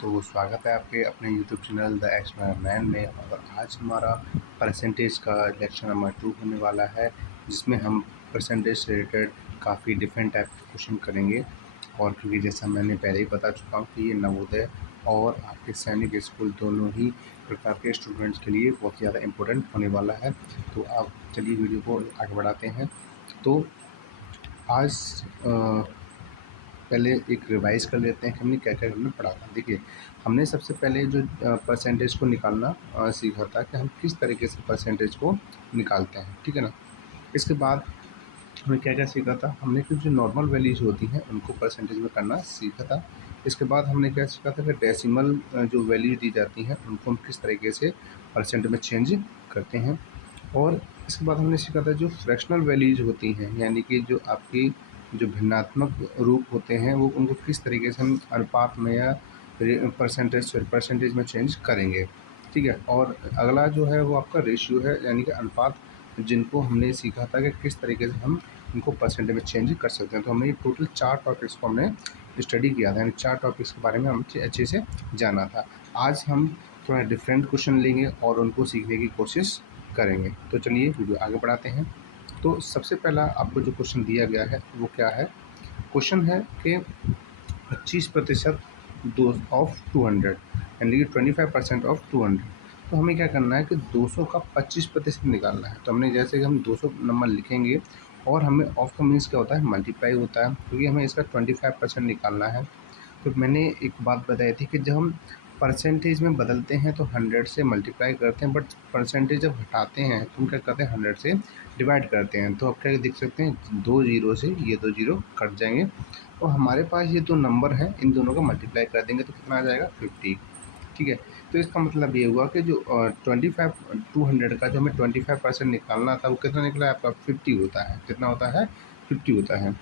तो स्वागत है आपके अपने YouTube channel the explorer man में। और आज हमारा परसेंटेज का लेक्चर नंबर 2 होने वाला है, जिसमें हम परसेंटेज से रिलेटेड काफ़ी डिफरेंट टाइप के क्वेश्चन करेंगे। और क्योंकि जैसा मैंने पहले ही बता चुका हूँ कि ये नवोदय और आपके सैनिक स्कूल दोनों ही प्रकार के स्टूडेंट्स के लिए बहुत ज़्यादा इम्पोर्टेंट होने वाला है। तो आप चलिए वीडियो को आगे बढ़ाते हैं। तो आज पहले एक रिवाइज़ कर लेते हैं कि हमने क्या-क्या हमने पढ़ा था। देखिए, हमने सबसे पहले जो परसेंटेज को निकालना सीखा था कि हम किस तरीके से परसेंटेज को निकालते हैं, ठीक है ना? इसके बाद हमने क्या-क्या सीखा था, हमने कुछ जो नॉर्मल वैल्यूज़ होती हैं उनको परसेंटेज में करना सीखा था। इसके बाद हमने क्या सीखा था कि डेसिमल जो वैल्यू दी जाती हैं उनको हम किस तरीके से परसेंट में चेंज करते हैं। और इसके बाद हमने सीखा था जो फ्रैक्शनल वैल्यूज़ होती हैं, यानी कि जो आपकी जो भिन्नात्मक रूप होते हैं वो उनको किस तरीके से हम अनुपात में या परसेंटेज में चेंज करेंगे, ठीक है। और अगला जो है वो आपका रेशियो है, यानी कि अनुपात, जिनको हमने सीखा था कि किस तरीके से हम इनको परसेंटेज में चेंज कर सकते हैं। तो हमने टोटल 4 टॉपिक्स को हमने स्टडी किया था, यानी 4 टॉपिक्स के बारे में हमें अच्छे से जाना था। आज हम थोड़ा डिफरेंट क्वेश्चन लेंगे और उनको सीखने की कोशिश करेंगे। तो चलिए वीडियो आगे बढ़ाते हैं। तो सबसे पहला आपको जो क्वेश्चन दिया गया है वो क्या है? क्वेश्चन है कि 25% दो ऑफ 200, यानी कि 25% ऑफ 200। तो हमें क्या करना है कि 200 का 25% निकालना है। तो हमने जैसे कि हम 200 नंबर लिखेंगे और हमें ऑफ का मीन्स क्या होता है, मल्टीप्लाई होता है, क्योंकि हमें इसका 25% निकालना है। तो मैंने एक बात बताई थी कि जब हम परसेंटेज में बदलते हैं तो 100 से मल्टीप्लाई करते हैं, बट परसेंटेज जब हटाते हैं तो हम क्या करते हैं, 100 से डिवाइड करते हैं। तो आप क्या देख सकते हैं, 2 जीरो से ये 2 जीरो कट जाएंगे और हमारे पास ये दो नंबर हैं, इन दोनों का मल्टीप्लाई कर देंगे तो कितना आ जाएगा, 50, ठीक है। तो इसका मतलब ये हुआ कि जो 200 का जो हमें 25% निकालना था वो कितना निकला है आपका, 50 होता है। कितना होता है, 50 होता है।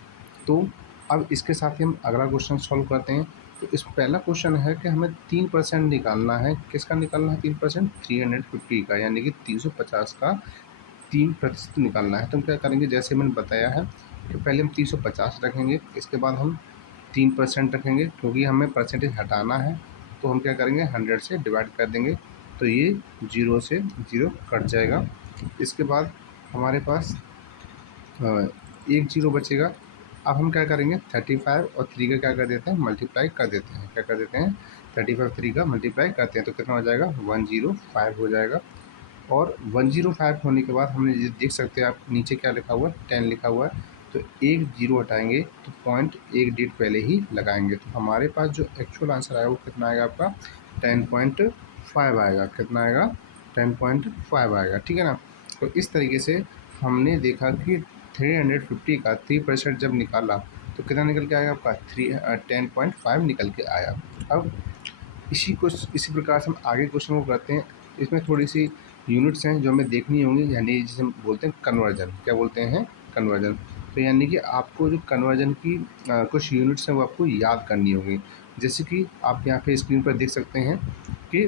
तो अब इसके साथ ही हम अगला क्वेश्चन सॉल्व करते हैं। तो इस पहला क्वेश्चन है कि हमें 3% निकालना है। किसका निकालना है 3%? 350 का, यानी कि 350 का 3% निकालना है। तो हम क्या करेंगे, जैसे मैंने बताया है कि पहले हम 350 रखेंगे, इसके बाद हम 3% रखेंगे, क्योंकि हमें परसेंटेज हटाना है। तो हम क्या करेंगे, 100 से डिवाइड कर देंगे, तो ये 0 से 0 कट जाएगा। इसके बाद हमारे पास एक जीरो बचेगा। अब हम क्या करेंगे, 35 और 3 का क्या कर देते हैं, मल्टीप्लाई कर देते हैं। क्या कर देते हैं, 35 3 का मल्टीप्लाई करते हैं तो कितना हो जाएगा, 105 हो जाएगा। और 105 होने के बाद हमने ये देख सकते हैं आप, नीचे क्या लिखा हुआ है, 10 लिखा हुआ है। तो एक जीरो हटाएंगे तो पॉइंट एक डेट पहले ही लगाएंगे, तो हमारे पास जो एक्चुअल आंसर आएगा वो कितना आएगा आपका, 10.5 आएगा। कितना आएगा, 10.5 आएगा, ठीक है ना। तो इस तरीके से हमने देखा कि 350 का 3% जब निकाला तो कितना निकल के आएगा आपका, 10.5 निकल के आया। अब इसी प्रकार से हम आगे क्वेश्चन को करते हैं। इसमें थोड़ी सी यूनिट्स हैं जो हमें देखनी होंगी, यानी जिसे हम बोलते हैं कन्वर्जन। क्या बोलते हैं, कन्वर्जन। तो यानी कि आपको जो कन्वर्जन की कुछ यूनिट्स हैं वो आपको याद करनी होगी। जैसे कि आप यहाँ पे स्क्रीन पर देख सकते हैं कि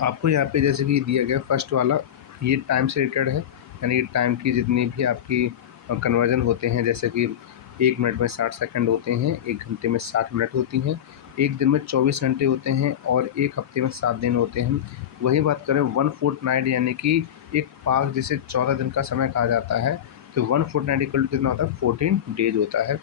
आपको यहाँ पे जैसे कि दिया गया फर्स्ट वाला, ये टाइम से रिलेटेड है, यानी टाइम की जितनी भी आपकी कन्वर्जन होते हैं, जैसे कि 1 मिनट में 60 सेकंड होते हैं, 1 घंटे में 60 मिनट होती हैं, 1 दिन में 24 घंटे होते हैं और 1 हफ्ते में 7 दिन होते हैं। वही बात करें 1 फोर्टनाइट, यानी कि एक पाक जिसे 14 दिन का समय कहा जाता है, तो 1 फोर्टनाइट इक्वल टू कितना होता है, 14 डेज होता है।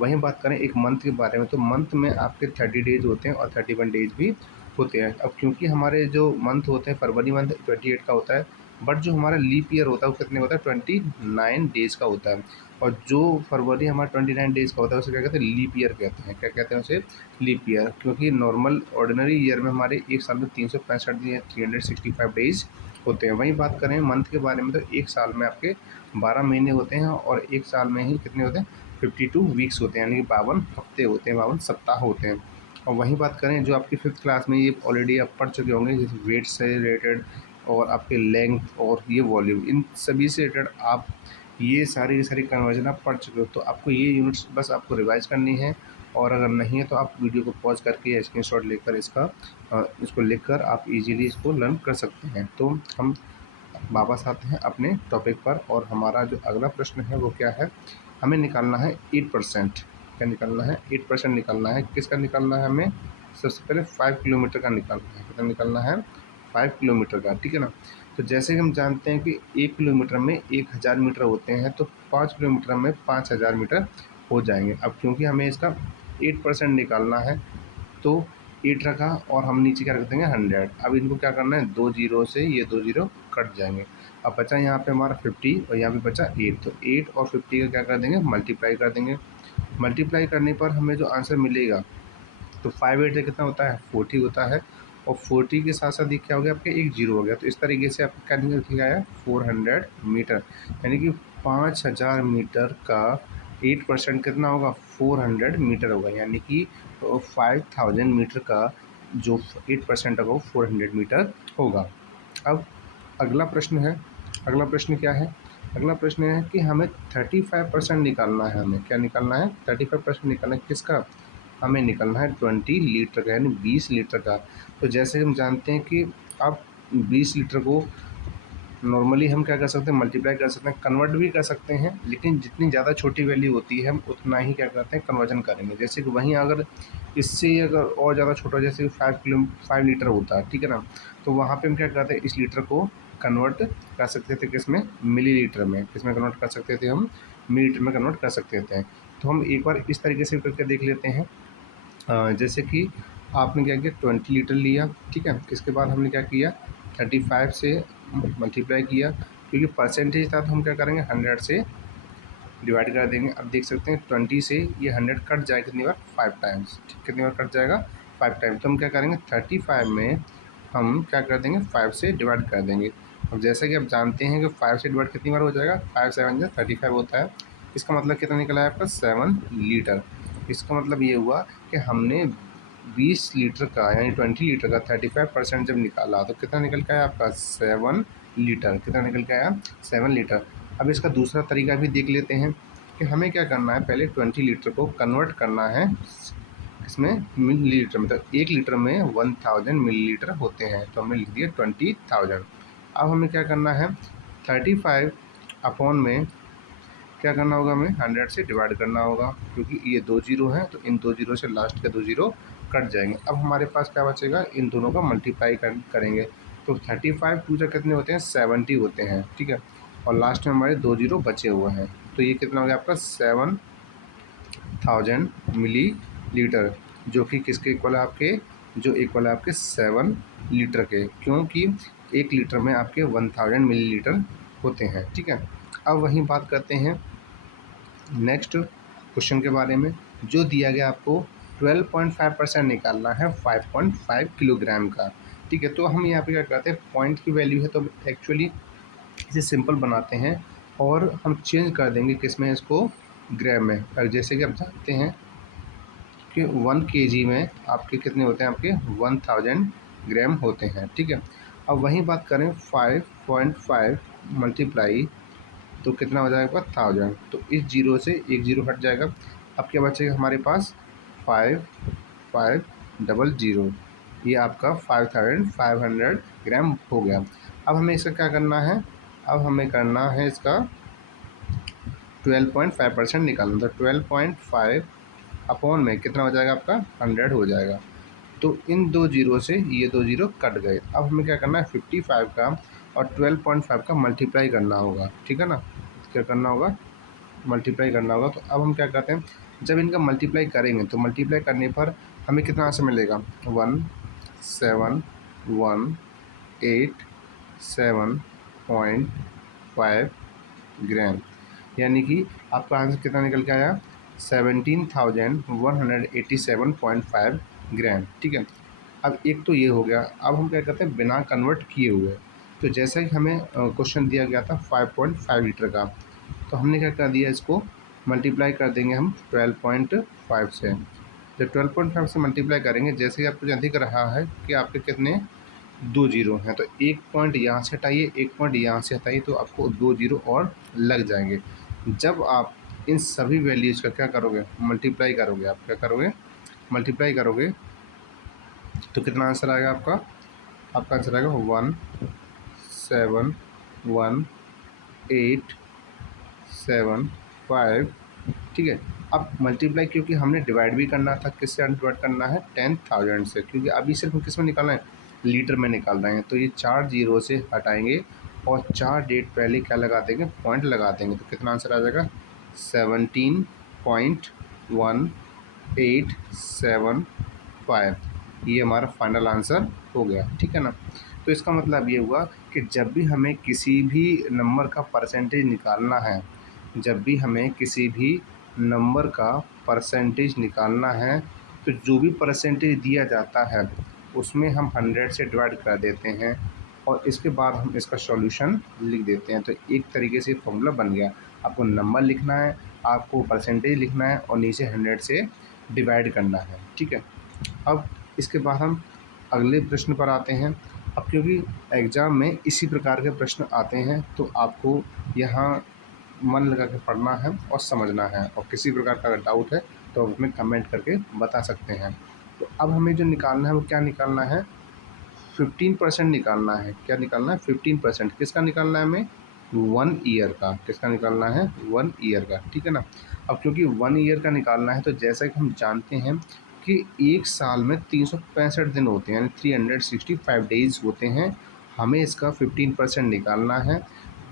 वहीं बात करें एक मंथ के बारे में, तो मंथ में आपके 30 डेज होते हैं और 31 डेज भी होते हैं। अब क्योंकि हमारे जो मंथ होते हैं, फरवरी मंथ 28 का होता है, बट जो हमारा लीप ईयर होता है वो कितने होता है, 29 डेज़ का होता है। और जो फरवरी हमारा 29 डेज़ का होता है उसे क्या कहते हैं, लीप ईयर कहते हैं। क्या कहते हैं उसे, लीप ईयर। क्योंकि नॉर्मल ऑर्डिनरी ईयर में हमारे एक साल में 365 दिन या 365 डेज़ होते हैं। वहीं बात करें मंथ के बारे में, तो एक साल में आपके 12 महीने होते हैं और एक साल में ही कितने होते हैं, 52 वीक्स होते हैं, यानी कि 52 हफ्ते होते हैं, 52 सप्ताह होते हैं। और वहीं बात करें जो आपकी 5th क्लास में ये ऑलरेडी आप पढ़ चुके होंगे, जैसे वेट से रिलेटेड और आपके लेंथ और ये वॉल्यूम, इन सभी से रिलेटेड आप ये सारी की सारी कन्वर्जन आप पढ़ चुके हो। तो आपको ये यूनिट्स बस आपको रिवाइज करनी है, और अगर नहीं है तो आप वीडियो को पॉज करके या स्क्रीनशॉट लेकर इसको लिखकर आप इजीली इसको लर्न कर सकते हैं। तो हम वापस आते हैं अपने टॉपिक पर, और हमारा जो अगला प्रश्न है वो क्या है, हमें निकालना है 8%। क्या निकालना है, 8% निकालना है। किसका निकालना है हमें, सबसे पहले 5 किलोमीटर का निकालना है। कितना निकालना है? 5 किलोमीटर का, ठीक है ना। तो जैसे कि हम जानते हैं कि 1 किलोमीटर में 1000 मीटर होते हैं, तो 5 किलोमीटर में 5000 मीटर हो जाएंगे। अब क्योंकि हमें इसका 8% निकालना है, तो 8 रखा और हम नीचे क्या रख देंगे 100। अब इनको क्या करना है, 2 जीरो से ये 2 जीरो कट जाएंगे। अब बचा यहाँ पे हमारा 50 और यहाँ पे बचा 8, तो 8 और 50 का क्या कर देंगे, मल्टीप्लाई कर देंगे। मल्टीप्लाई करने पर हमें जो आंसर मिलेगा, तो 5 8 कितना होता है, 40 होता है। और 40 के साथ साथ ये क्या हो गया, आपके एक जीरो हो गया। तो इस तरीके से आपका क्या निकल के आया, 400 मीटर। यानी कि 5000 मीटर का 8% कितना होगा, 400 मीटर होगा। यानी कि 5000 मीटर का जो 8% होगा वो 400 मीटर होगा। अब अगला प्रश्न है, अगला प्रश्न क्या है, अगला प्रश्न है कि हमें 35% निकालना है। हमें क्या निकालना है, 35% निकालना है। किसका? हमें निकालना है 20 लीटर का, यानी 20 लीटर का। तो जैसे हम जानते हैं कि आप 20 लीटर को नॉर्मली हम क्या कर सकते हैं, मल्टीप्लाई कर सकते हैं, कन्वर्ट भी कर सकते हैं, लेकिन जितनी ज़्यादा छोटी वैल्यू होती है हम उतना ही क्या करते हैं, कन्वर्जन करेंगे। जैसे कि वहीं अगर इससे अगर और ज़्यादा छोटा, जैसे 5 लीटर होता है, ठीक है ना, तो वहाँ पे हम क्या करते हैं, इस लीटर को कन्वर्ट कर सकते थे किसमें, मिलीलीटर में। किसमें कन्वर्ट कर सकते थे हम, मिलीलीटर में कन्वर्ट कर सकते थे। तो हम एक बार इस तरीके से करके देख लेते हैं। जैसे कि आपने क्या किया, 20 लीटर लिया, ठीक है। इसके बाद हमने क्या किया, 35 से मल्टीप्लाई किया, क्योंकि परसेंटेज था तो हम क्या करेंगे, 100 से डिवाइड कर देंगे। अब देख सकते हैं 20 से ये 100 कट जाएगा कितनी बार, 5 टाइम्स। कितनी बार कट जाएगा, 5 टाइम्स। तो हम क्या करेंगे, 35 में हम क्या कर देंगे, 5 से डिवाइड कर देंगे। अब जैसे कि आप जानते हैं कि 5 से डिवाइड कितनी बार हो जाएगा, 5 7 35 होता है। इसका मतलब कितना निकला है आपका, 7 लीटर। इसका मतलब ये हुआ कि हमने 20 लीटर का यानी 20 लीटर का 35% जब निकाला तो कितना निकल के आया आपका, 7 लीटर। कितना निकल के आया, 7 लीटर। अब इसका दूसरा तरीका भी देख लेते हैं कि हमें क्या करना है, पहले 20 लीटर को कन्वर्ट करना है इसमें मिलीलीटर में। तो 1 लीटर में 1000 मिलीलीटर होते हैं, तो हमने लिख दिया 20,000। अब हमें क्या करना है, 35 अपॉन में क्या करना होगा, हमें 100 से डिवाइड करना होगा, क्योंकि ये 2 जीरो हैं तो इन 2 जीरो से लास्ट के 2 जीरो कट जाएंगे। अब हमारे पास क्या बचेगा, इन दोनों का मल्टीप्लाई करेंगे। तो 35 टू जा कितने होते हैं, 70 होते हैं, ठीक है। और लास्ट में हमारे 2 जीरो बचे हुए हैं, तो ये कितना हो गया आपका, 7000 मिली लीटर, जो कि किसके इक्वल है आपके, जो इक्वल है आपके 7 लीटर के, क्योंकि 1 लीटर में आपके 1000 मिली लीटर होते हैं, ठीक है। अब वहीं बात करते हैं नेक्स्ट क्वेश्चन के बारे में, जो दिया गया आपको 12.5% निकालना है 5.5 किलोग्राम का, ठीक है। तो हम यहाँ पे क्या करते हैं, पॉइंट की वैल्यू है तो एक्चुअली इसे सिंपल बनाते हैं और हम चेंज कर देंगे किसमें, इसको ग्राम में। और जैसे कि आप जानते हैं कि 1 केजी में आपके कितने होते हैं, आपके 1000 ग्राम होते हैं, ठीक है। अब वहीं बात करें 5.5 मल्टीप्लाई, तो कितना हो जाएगा 1000। तो इस जीरो से एक जीरो हट जाएगा। अब क्या बचेगा हमारे पास, 5500, ये आपका 5500 ग्राम हो गया। अब हमें इसका क्या करना है, अब हमें करना है इसका 12.5% निकालना। तो 12.5 अपॉन में कितना हो जाएगा आपका, 100 हो जाएगा। तो इन 2 जीरो से ये 2 जीरो कट गए। अब हमें क्या करना है, 55 का और 12.5 का मल्टीप्लाई करना होगा, ठीक है ना। क्या करना होगा, मल्टीप्लाई करना होगा। तो अब हम क्या करते हैं, जब इनका मल्टीप्लाई करेंगे तो मल्टीप्लाई करने पर हमें कितना आंसर मिलेगा, 1718.5 ग्राम। यानी कि आपका आंसर कितना निकल के आया, 17,187.5 ग्राम, ठीक है। अब एक तो ये हो गया। अब हम क्या करते हैं, बिना कन्वर्ट किए हुए, तो जैसा कि हमें क्वेश्चन दिया गया था 5.5 लीटर का, तो हमने क्या कर दिया, इसको मल्टीप्लाई कर देंगे हम 12.5 से। जब 12.5 से मल्टीप्लाई करेंगे, जैसे ही आपको यहाँ दिख रहा है कि आपके कितने 2 जीरो हैं, तो एक पॉइंट यहाँ से हटाइए, एक पॉइंट यहाँ से हटाइए, तो आपको 2 जीरो और लग जाएंगे। जब आप इन सभी वैल्यूज़ का क्या करोगे, मल्टीप्लाई करोगे, आप क्या करोगे, मल्टीप्लाई करोगे, तो कितना आंसर आएगा आपका, आपका आंसर आएगा 171875 ठीक है। अब मल्टीप्लाई क्योंकि हमने डिवाइड भी करना था, किससे डिवाइड करना है 10,000 से, क्योंकि अभी सिर्फ हम किस में निकालना है, लीटर में निकाल रहे हैं। तो ये 4 जीरो से हटाएंगे और 4 डेट पहले क्या लगा देंगे, पॉइंट लगा देंगे। तो कितना आंसर आ जाएगा 17.1875। ये हमारा फाइनल आंसर हो गया, ठीक है ना। तो इसका मतलब ये हुआ कि जब भी हमें किसी भी नंबर का परसेंटेज निकालना है, जब भी हमें किसी भी नंबर का परसेंटेज निकालना है, तो जो भी परसेंटेज दिया जाता है उसमें हम 100 से डिवाइड कर देते हैं और इसके बाद हम इसका सॉल्यूशन लिख देते हैं। तो एक तरीके से फॉर्मूला बन गया। आपको नंबर लिखना है, आपको परसेंटेज लिखना है और नीचे 100 से डिवाइड करना है, ठीक है। अब इसके बाद हम अगले प्रश्न पर आते हैं। अब क्योंकि एग्ज़ाम में इसी प्रकार के प्रश्न आते हैं तो आपको यहाँ मन लगा के पढ़ना है और समझना है, और किसी प्रकार का अगर डाउट है तो आप उसमें कमेंट करके बता सकते हैं। तो अब हमें जो निकालना है वो क्या निकालना है, 15% निकालना है। क्या निकालना है 15%, किसका निकालना है हमें 1 ईयर का, किसका निकालना है 1 ईयर का, ठीक है ना। अब क्योंकि 1 ईयर का निकालना है तो जैसा कि हम जानते हैं कि एक साल में 365 दिन होते हैं, यानी 365 डेज़ होते हैं। हमें इसका 15% निकालना है।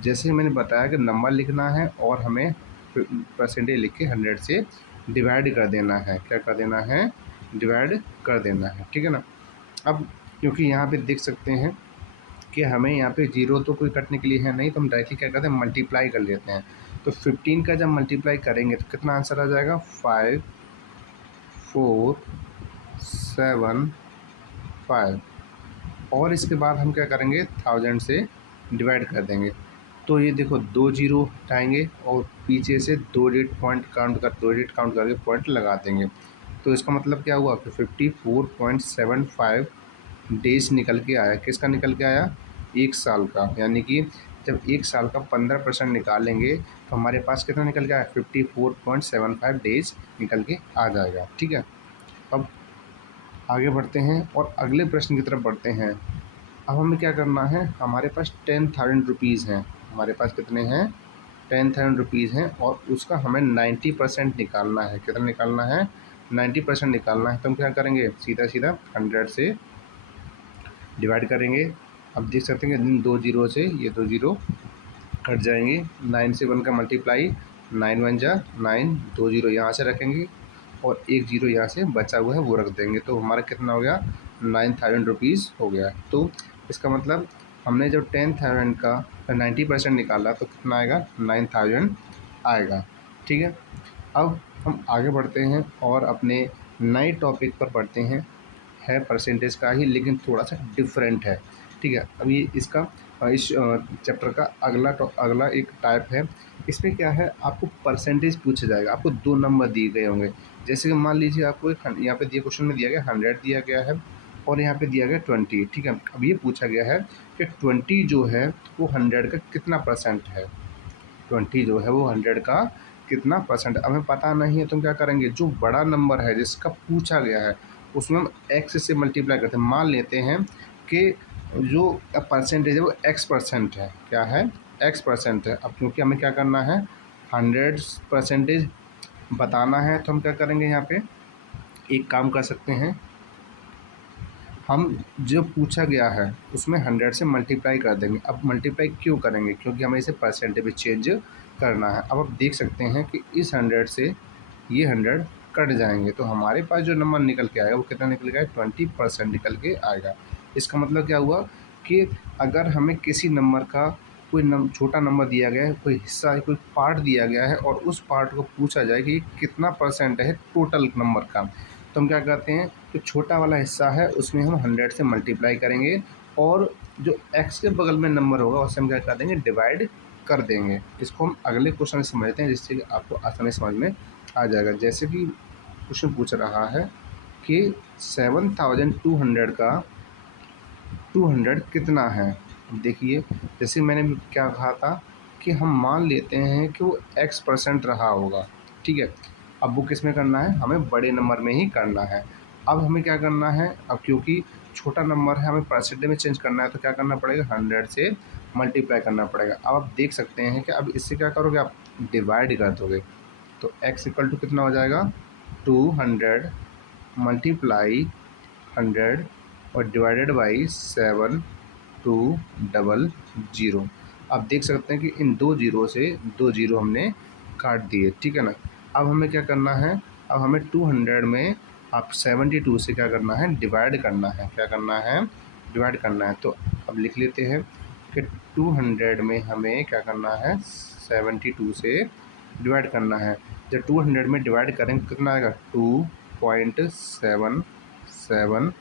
जैसे मैंने बताया कि नंबर लिखना है और हमें परसेंटेज लिख के 100 से डिवाइड कर देना है। क्या कर देना है, डिवाइड कर देना है, ठीक है ना। अब क्योंकि यहाँ पे देख सकते हैं कि हमें यहाँ पे जीरो तो कोई कटने के लिए है नहीं, तो हम डायरेक्टली क्या करते हैं मल्टीप्लाई कर लेते हैं। तो 15 का जब मल्टीप्लाई करेंगे तो कितना आंसर आ जाएगा 5 4 7 5, और इसके बाद हम क्या करेंगे 1000 से डिवाइड कर देंगे। तो ये देखो 2 जीरो हटाएंगे और पीछे से 2 डिजिट पॉइंट काउंट कर 2 डिजिट काउंट करके पॉइंट लगा देंगे। तो इसका मतलब क्या हुआ कि 54.75 डेज निकल के आया। किसका निकल के आया, एक साल का। यानी कि जब एक साल का 15% निकालेंगे तो हमारे पास कितना निकल के आया 54.75 डेज निकल के आ जाएगा, ठीक है। अब आगे बढ़ते हैं और अगले प्रश्न की तरफ बढ़ते हैं। अब हमें क्या करना है, हमारे पास 10,000 रुपीज़ हैं। हमारे पास कितने हैं 10,000 रुपीज़ हैं और उसका हमें 90% निकालना है। कितना निकालना है 90% निकालना है। तो हम क्या करेंगे, सीधा सीधा 100 से डिवाइड करेंगे। अब देख सकते हैं कि इन 2 जीरो से ये 2 जीरो कट जाएंगे। 9 से 1 का मल्टीप्लाई 9 1 जा 9, 2 जीरो यहाँ से रखेंगे और 1 जीरो यहाँ से बचा हुआ है वो रख देंगे। तो हमारा कितना हो गया 9,000 रुपीज़ हो गया। तो इसका मतलब हमने जब 10,000 का 90% निकाला तो कितना आएगा 9,000 आएगा, ठीक है। अब हम आगे बढ़ते हैं और अपने नए टॉपिक पर बढ़ते हैं। है परसेंटेज का ही लेकिन थोड़ा सा डिफरेंट है, ठीक है। अब ये इसका इस चैप्टर का अगला एक टाइप है। इसमें क्या है, आपको परसेंटेज पूछा जाएगा। आपको 2 नंबर दिए गए होंगे। जैसे कि मान लीजिए आपको एक यहाँ पे दिया, क्वेश्चन में दिया गया 100 दिया गया है और यहाँ पे दिया गया 20, ठीक है। अब ये पूछा गया है कि 20 जो है वो 100 का कितना परसेंट है। 20 जो है वो 100 का कितना परसेंट, अब हमें पता नहीं है तो हम क्या करेंगे, जो बड़ा नंबर है जिसका पूछा गया है उसमें हम एक्स से मल्टीप्लाई करते हैं। मान लेते हैं कि जो परसेंटेज है वो x% है। क्या है, x% है। अब क्योंकि हमें क्या करना है 100% बताना है तो हम क्या करेंगे, यहाँ पे एक काम कर सकते हैं, हम जो पूछा गया है उसमें 100 से मल्टीप्लाई कर देंगे। अब मल्टीप्लाई क्यों करेंगे, क्योंकि हमें इसे परसेंटेज में चेंज करना है। अब आप देख सकते हैं कि इस 100 से ये 100 कट जाएंगे तो हमारे पास जो नंबर निकल के आएगा वो कितना निकल के आएगा 20% निकल के आएगा। इसका मतलब क्या हुआ कि अगर हमें किसी नंबर का कोई छोटा नंबर दिया गया है, कोई हिस्सा है, कोई पार्ट दिया गया है और उस पार्ट को पूछा जाए कि कितना परसेंट है टोटल नंबर का, तो हम क्या करते हैं, जो छोटा वाला हिस्सा है उसमें हम 100 से मल्टीप्लाई करेंगे और जो x के बगल में नंबर होगा उससे हम क्या कर देंगे, डिवाइड कर देंगे। इसको हम अगले क्वेश्चन से समझते हैं जिससे कि आपको आसानी समझ में आ जाएगा। जैसे कि क्वेश्चन पूछ रहा है कि 7,200 का 200 कितना है। देखिए जैसे मैंने क्या कहा था कि हम मान लेते हैं कि वो x% रहा होगा, ठीक है। अब वो किस में करना है, हमें बड़े नंबर में ही करना है। अब हमें क्या करना है, अब क्योंकि छोटा नंबर है हमें परसेंटेज में चेंज करना है तो क्या करना पड़ेगा 100 से मल्टीप्लाई करना पड़ेगा। अब आप देख सकते हैं कि अब इससे क्या करोगे, आप डिवाइड कर दोगे। तो x इक्वल टू कितना हो जाएगा 200 मल्टीप्लाई 100 और डिवाइडेड बाई 7200। आप देख सकते हैं कि इन दो जीरो से दो जीरो हमने काट दिए, ठीक है ना। अब हमें क्या करना है, अब हमें 200 में आप 72 से क्या करना है, डिवाइड करना है। क्या करना है, डिवाइड करना है। तो अब लिख लेते हैं कि 200 में हमें क्या करना है, 72 से डिवाइड करना है। जब 200 में डिवाइड करेंगे कितना आएगा, 2.77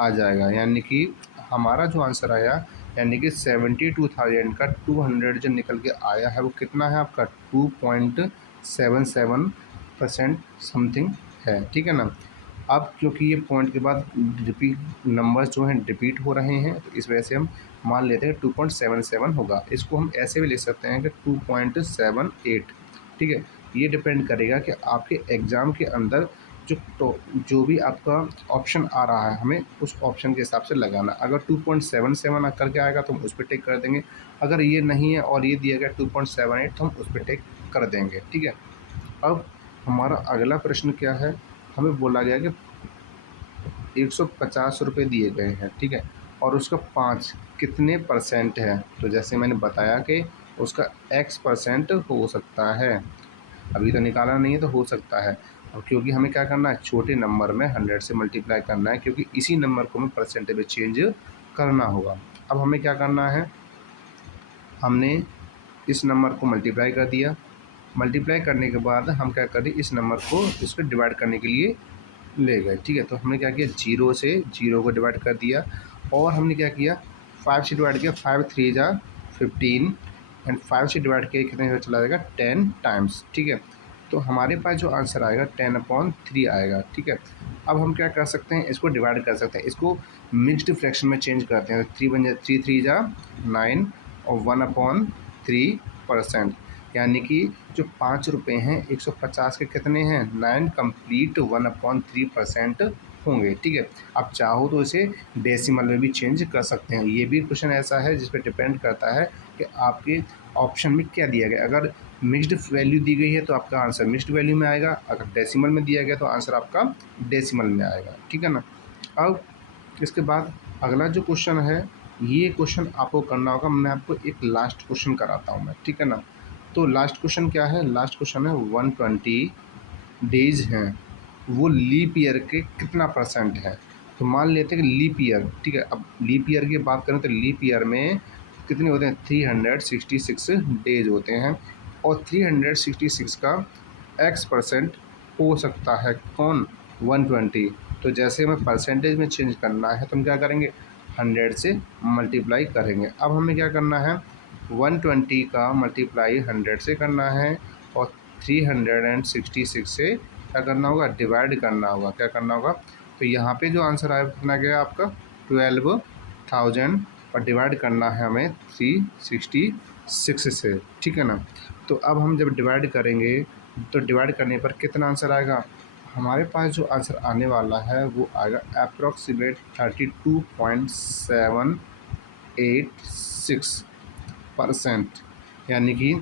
आ जाएगा। यानी कि हमारा जो आंसर आया, यानी कि 72,000 का 200 जो निकल के आया है वो कितना है आपका 2.77% समथिंग है, ठीक है ना। अब क्योंकि ये पॉइंट के बाद रिपीट नंबर्स जो हैं रिपीट हो रहे हैं, तो इस वजह से हम मान लेते हैं 2.77 होगा। इसको हम ऐसे भी लिख सकते हैं कि 2.78, ठीक है। ये डिपेंड करेगा कि आपके एग्ज़ाम के अंदर जो भी आपका ऑप्शन आ रहा है, हमें उस ऑप्शन के हिसाब से लगाना। अगर 2.77 करके आएगा तो हम उस पर टिक कर देंगे। अगर ये नहीं है और ये दिया गया 2.78 तो हम उस पर टिक कर देंगे, ठीक है। अब हमारा अगला प्रश्न क्या है, हमें बोला गया कि 150 रुपये दिए गए हैं, ठीक है, और उसका 5 कितने परसेंट है। तो जैसे मैंने बताया कि उसका x% हो सकता है। अभी तो निकाला नहीं है तो हो सकता है। अब क्योंकि हमें क्या करना है, छोटे नंबर में 100 से मल्टीप्लाई करना है, क्योंकि इसी नंबर को हमें परसेंटेज में चेंज करना होगा। अब हमें क्या करना है, हमने इस नंबर को मल्टीप्लाई कर दिया। मल्टीप्लाई करने के बाद हम क्या करें, इस नंबर को इसको डिवाइड करने के लिए ले गए, ठीक है। तो हमने क्या किया, जीरो से जीरो को डिवाइड कर दिया और हमने क्या किया, 5 से डिवाइड किया। 5 3 जा 15 एंड 5 से डिवाइड किया कितने में चला जाएगा 10 टाइम्स, ठीक है। तो हमारे पास जो आंसर आएगा 10/3 आएगा, ठीक है। अब हम क्या कर सकते हैं, इसको डिवाइड कर सकते हैं, इसको मिक्स्ड फ्रैक्शन में चेंज करते हैं। 3 बन जाए 3 3 जा 9 और 1/3%, यानी कि जो 5 रुपये हैं 150 के कितने हैं 9 कंप्लीट 1/3% होंगे, ठीक है। आप चाहो तो इसे डेसिमल में भी चेंज कर सकते हैं। ये भी क्वेश्चन ऐसा है जिस पर डिपेंड करता है कि आपके ऑप्शन में क्या दिया गया। अगर मिक्स्ड वैल्यू दी गई है तो आपका आंसर मिक्स्ड वैल्यू में आएगा, अगर डेसिमल में दिया गया तो आंसर आपका डेसिमल में आएगा, ठीक है ना। अब इसके बाद अगला जो क्वेश्चन है, ये क्वेश्चन आपको करना होगा। मैं आपको एक लास्ट क्वेश्चन कराता हूँ मैं, ठीक है ना। तो लास्ट क्वेश्चन क्या है, लास्ट क्वेश्चन है 120 डेज हैं, वो लीप ईयर के कितना परसेंट है। तो मान लेते हैं कि लीप ईयर, ठीक है। अब लीप ईयर की बात करें तो लीप ईयर में कितने होते हैं, 366 डेज होते हैं और 366 का x% हो सकता है कौन, 120। तो जैसे हमें परसेंटेज में चेंज करना है तो हम क्या करेंगे, 100 से मल्टीप्लाई करेंगे। अब हमें क्या करना है, 120 का मल्टीप्लाई 100 से करना है और 366 से क्या करना होगा, डिवाइड करना होगा। क्या करना होगा, तो यहाँ पे जो आंसर आया कितना गया आपका 12,000 और डिवाइड करना है हमें 366 से, ठीक है ना। तो अब हम जब डिवाइड करेंगे तो डिवाइड करने पर कितना आंसर आएगा, हमारे पास जो आंसर आने वाला है वो आएगा अप्रॉक्सीमेट 32.786%। यानी कि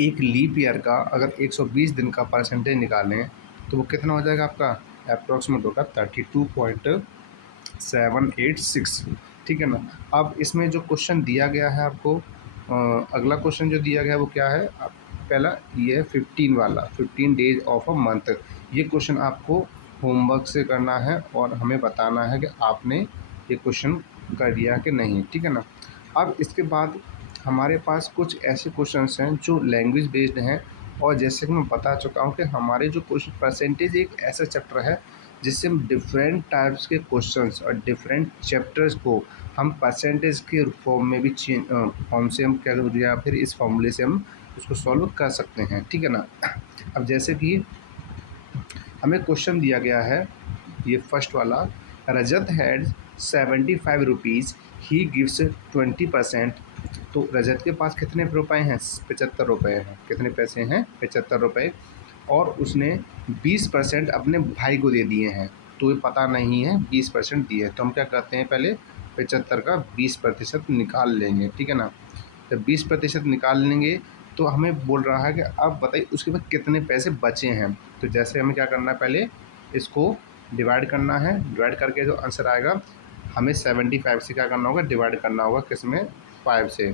एक लीप ईयर का अगर 120 दिन का परसेंटेज निकालें तो वो कितना हो जाएगा आपका, अप्रॉक्सीमेट होगा 32.786, ठीक है ना। अब इसमें जो क्वेश्चन दिया गया है आपको, अगला क्वेश्चन जो दिया गया है वो क्या है, पहला ये है 15 वाला, 15 डेज ऑफ अ मंथ। ये क्वेश्चन आपको होमवर्क से करना है और हमें बताना है कि आपने ये क्वेश्चन कर दिया कि नहीं, ठीक है ना। अब इसके बाद हमारे पास कुछ ऐसे क्वेश्चंस हैं जो लैंग्वेज बेस्ड हैं, और जैसे कि मैं बता चुका हूँ कि हमारे जो क्वेश्चन परसेंटेज एक ऐसा चैप्टर है जिससे हम डिफरेंट टाइप्स के क्वेश्चंस और डिफरेंट चैप्टर्स को हम परसेंटेज के फॉर्म में भी फॉर्म से हम क्या या फिर इस फॉर्मूले से हम उसको सॉल्व कर सकते हैं, ठीक है ना। अब जैसे कि हमें क्वेश्चन दिया गया है ये फर्स्ट वाला, रजत हैड 75 रुपीज़, ही गिव्स 20%। तो रजत के पास कितने रुपए हैं, 75 रुपये हैं। कितने पैसे हैं, 75 रुपये, और उसने 20% अपने भाई को दे दिए हैं। तो ये पता नहीं है 20% दिए, तो हम क्या करते हैं, पहले 75 का 20% निकाल लेंगे, ठीक है ना। जब 20% निकाल लेंगे तो हमें बोल रहा है कि अब बताइए उसके बाद कितने पैसे बचे हैं। तो जैसे हमें क्या करना है, पहले इसको डिवाइड करना है, डिवाइड करके जो आंसर आएगा हमें 75 से क्या करना होगा, डिवाइड करना होगा किसमें, 5 से।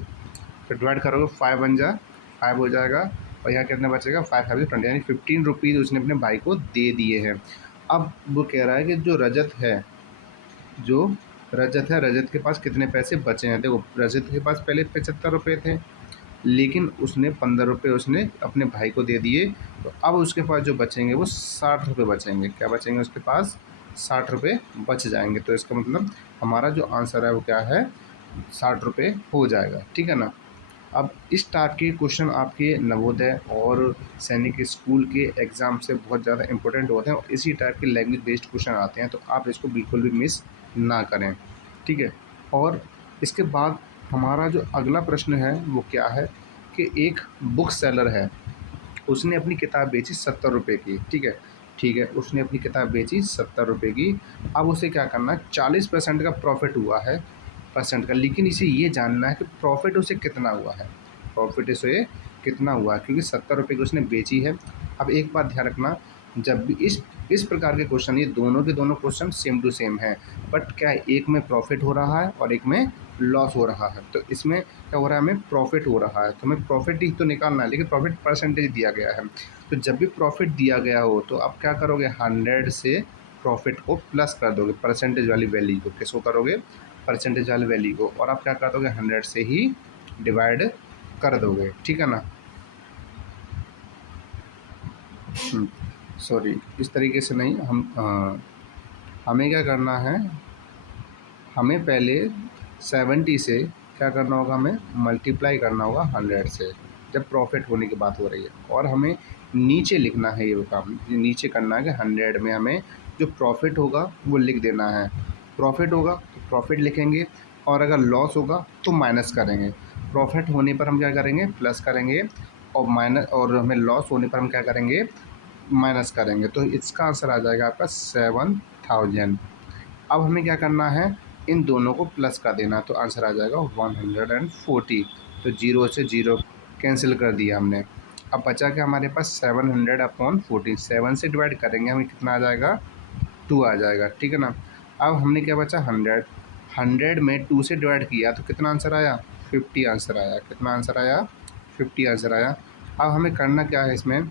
तो डिवाइड करोगे 5 बन जा 5 हो जाएगा, और यहाँ कितना बचेगा, 5×5 = 20, यानी 15 रुपीज़ उसने अपने भाई को दे दिए हैं। अब वो कह रहा है कि जो रजत है, रजत के पास कितने पैसे बचे हैं। देखो रजत के पास पहले 75 रुपये थे, लेकिन उसने 15 रुपये उसने अपने भाई को दे दिए, तो अब उसके पास जो बचेंगे वो 60 रुपये बचेंगे। क्या बचेंगे उसके पास, 60 रुपये बच जाएंगे। तो इसका मतलब हमारा जो आंसर है वो क्या है, 60 रुपये हो जाएगा, ठीक है ना। अब इस टाइप के क्वेश्चन आपके नवोदय और सैनिक स्कूल के एग्ज़ाम से बहुत ज़्यादा इंपॉर्टेंट होते हैं, और इसी टाइप के लैंग्वेज बेस्ड क्वेश्चन आते हैं, तो आप इसको बिल्कुल भी मिस ना करें, ठीक है। और इसके बाद हमारा जो अगला प्रश्न है वो क्या है कि एक बुक सेलर है, उसने अपनी किताब बेची 70 रुपये की, ठीक है, उसने अपनी किताब बेची 70 रुपये की। अब उसे क्या करना है, 40% का प्रॉफिट हुआ है, परसेंट का, लेकिन इसे ये जानना है कि प्रॉफिट उसे कितना हुआ है, प्रॉफिट उसे कितना हुआ है, क्योंकि 70 रुपये की उसने बेची है। अब एक बात ध्यान रखना, जब भी इस प्रकार के क्वेश्चन, ये दोनों के दोनों क्वेश्चन सेम टू सेम हैं, बट क्या है, एक में प्रॉफिट हो रहा है और एक में लॉस हो रहा है। तो इसमें क्या हो रहा है, हमें प्रॉफिट हो रहा है, तो हमें प्रॉफिट ही तो निकालना है, लेकिन प्रॉफिट परसेंटेज दिया गया है। तो जब भी प्रॉफिट दिया गया हो तो आप क्या करोगे, 100 से प्रॉफिट को प्लस कर दोगे, परसेंटेज वाली वैल्यू को, किसको करोगे, परसेंटेज वाली वैल्यू को, और आप क्या कर दोगे, 100 से ही डिवाइड कर दोगे, ठीक है ना। सॉरी, इस तरीके से नहीं, हमें क्या करना है, हमें पहले 70 से क्या करना होगा, हमें मल्टीप्लाई करना होगा 100 से, जब प्रॉफिट होने की बात हो रही है, और हमें नीचे लिखना है, ये काम ये नीचे करना है कि 100 में हमें जो प्रॉफिट होगा वो लिख देना है। प्रॉफिट होगा तो प्रॉफिट लिखेंगे, और अगर लॉस होगा तो माइनस करेंगे। प्रॉफिट होने पर हम क्या करेंगे, प्लस करेंगे, और हमें लॉस होने पर हम क्या करेंगे, माइनस करेंगे। तो इसका आंसर आ जाएगा आपका 7000। अब हमें क्या करना है, इन दोनों को प्लस कर देना, तो आंसर आ जाएगा 140। तो जीरो से जीरो कैंसिल कर दिया हमने। अब बचा क्या हमारे पास, 700/14, 7 से डिवाइड करेंगे हमें कितना आ जाएगा, 2 आ जाएगा, ठीक है ना। अब हमने क्या बचा, 100, 100 में 2 से डिवाइड किया तो कितना आंसर आया, 50 आंसर आया। कितना आंसर आया, 50 आंसर आया। अब हमें करना क्या है, इसमें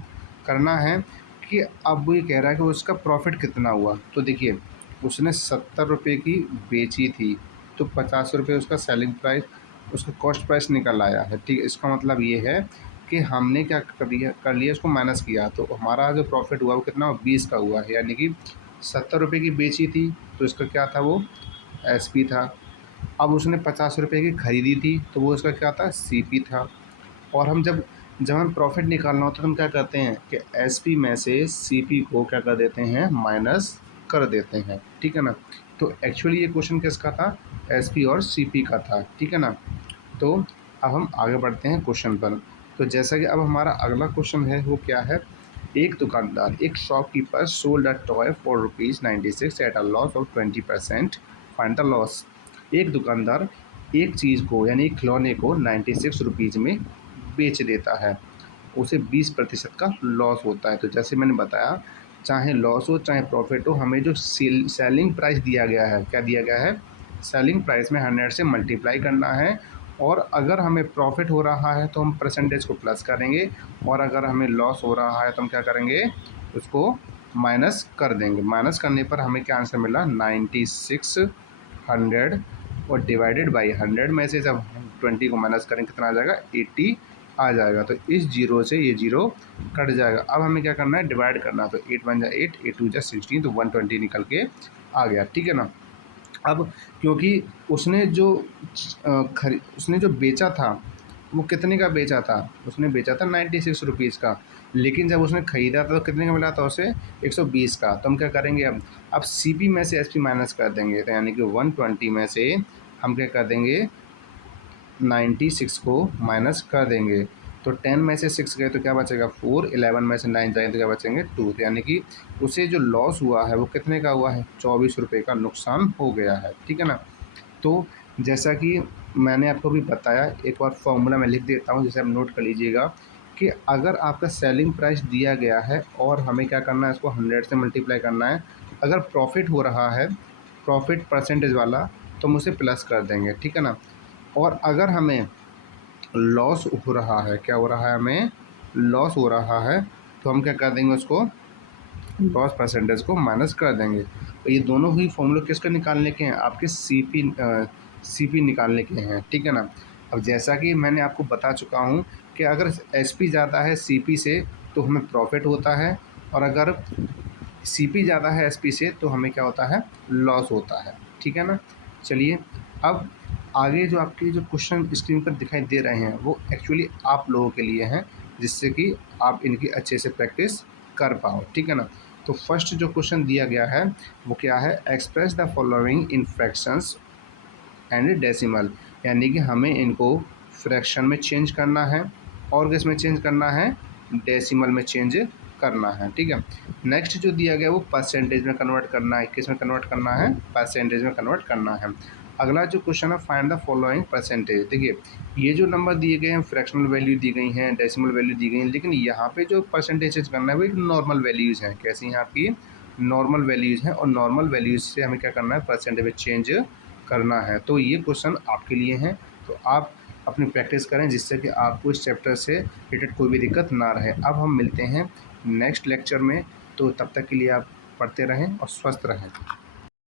करना है कि अब वो ये कह रहा है कि उसका प्रॉफिट कितना हुआ। तो देखिए उसने 70 रुपये की बेची थी, तो 50 रुपये उसका सेलिंग प्राइस, उसका कॉस्ट प्राइस निकल आया है, ठीक है। इसका मतलब ये है कि हमने क्या कर लिया उसको माइनस किया, तो हमारा जो प्रॉफिट हुआ वो कितना हुआ, 20 का हुआ है, यानी कि 70 रुपये की बेची थी तो इसका क्या था, वो एसपी था। अब उसने 50 रुपये की ख़रीदी थी तो वो उसका क्या था, सीपी था। और हम जब जब हमें प्रॉफिट निकालना होता है तो हम क्या करते हैं कि एसपी में से सीपी को क्या कर देते हैं, माइनस कर देते हैं, ठीक है ना। तो एक्चुअली ये क्वेश्चन किसका था, एसपी और सीपी का था, ठीक है ना। तो अब हम आगे बढ़ते हैं क्वेश्चन पर। तो जैसा कि अब हमारा अगला क्वेश्चन है वो क्या है, एक दुकानदार, एक shopkeeper sold a toy for ₹96 at a loss of 20%, find the loss. एक दुकानदार एक चीज़ को यानी एक खिलौने को 96 रुपीज़ में बेच देता है, उसे 20% का लॉस होता है। तो जैसे मैंने बताया, चाहे लॉस हो चाहे प्रॉफिट हो, हमें जो सेलिंग प्राइस दिया गया है, क्या दिया गया है, सेलिंग प्राइस में 100 से मल्टीप्लाई करना है, और अगर हमें प्रॉफिट हो रहा है तो हम परसेंटेज को प्लस करेंगे, और अगर हमें लॉस हो रहा है तो हम क्या करेंगे, उसको माइनस कर देंगे। माइनस करने पर हमें क्या आंसर मिला, 96, 100, और डिवाइडेड बाई 100 में से जब 20 को माइनस करेंगे कितना आ जाएगा, 80 आ जाएगा। तो इस जीरो से ये जीरो कट जाएगा। अब हमें क्या करना है, डिवाइड करना है, तो 8 1 जा 8, 8 2 जा 16, तो 120 निकल के आ गया, ठीक है ना। अब क्योंकि उसने जो उसने जो बेचा था वो कितने का बेचा था, उसने बेचा था 96 रुपीज़ का, लेकिन जब उसने ख़रीदा था तो कितने का मिला था उसे, 120 का। तो हम क्या करेंगे, अब सीपी में से एसपी माइनस कर देंगे, तो यानी कि 120 में से हम क्या कर देंगे, 96 को माइनस कर देंगे, तो 10 में से 6 गए तो क्या बचेगा, 4, 11 में से 9 जाएंगे तो क्या बचेंगे, 2। तो यानी कि उसे जो लॉस हुआ है वो कितने का हुआ है, 24 रुपये का नुकसान हो गया है, ठीक है ना। तो जैसा कि मैंने आपको अभी बताया, एक बार फॉर्मूला मैं लिख देता हूँ, जिसे आप नोट कर लीजिएगा कि अगर आपका सेलिंग प्राइस दिया गया है और हमें क्या करना है, इसको 100 से मल्टीप्लाई करना है। अगर प्रॉफिट हो रहा है, प्रॉफिट परसेंटेज वाला, तो हम उसे प्लस कर देंगे, ठीक है ना। और अगर हमें लॉस हो रहा है, क्या हो रहा है, हमें लॉस हो रहा है, तो हम क्या कर देंगे, उसको लॉस परसेंटेज को माइनस कर देंगे। तो ये दोनों ही फॉर्मूले किसका निकालने के हैं, आपके सीपी निकालने के हैं, ठीक है ना। अब जैसा कि मैंने आपको बता चुका हूँ कि अगर एसपी ज़्यादा है सीपी से तो हमें प्रॉफिट होता है, और अगर सीपी ज़्यादा है एसपी से तो हमें क्या होता है, लॉस होता है, ठीक है ना। चलिए, अब आगे जो आपके जो क्वेश्चन स्क्रीन पर दिखाई दे रहे हैं वो एक्चुअली आप लोगों के लिए हैं, जिससे कि आप इनकी अच्छे से प्रैक्टिस कर पाओ, ठीक है ना। तो फर्स्ट जो क्वेश्चन दिया गया है वो क्या है, express the following in fractions and decimal, यानी कि हमें इनको फ्रैक्शन में चेंज करना है और किस में चेंज करना है, डेसिमल में चेंज करना है, ठीक है। नेक्स्ट जो दिया गया वो परसेंटेज में कन्वर्ट करना है, किस में कन्वर्ट करना है, परसेंटेज में कन्वर्ट करना है। अगला जो क्वेश्चन है, फाइंड द फॉलोइंग परसेंटेज। देखिए, ये जो नंबर दिए गए हैं, फ्रैक्शनल वैल्यू दी गई हैं, डेसिमल वैल्यू दी गई हैं, लेकिन यहाँ पे जो परसेंटेज करना है वो एक नॉर्मल वैल्यूज़ हैं। कैसी हैं आपकी, नॉर्मल वैल्यूज़ हैं, और नॉर्मल वैल्यूज़ से हमें क्या करना है, परसेंटेज में चेंज करना है। तो ये क्वेश्चन आपके लिए हैं, तो आप अपनी प्रैक्टिस करें, जिससे कि आपको इस चैप्टर से रिलेटेड कोई भी दिक्कत ना रहे। अब हम मिलते हैं नेक्स्ट लेक्चर में, तो तब तक के लिए आप पढ़ते रहें और स्वस्थ रहें।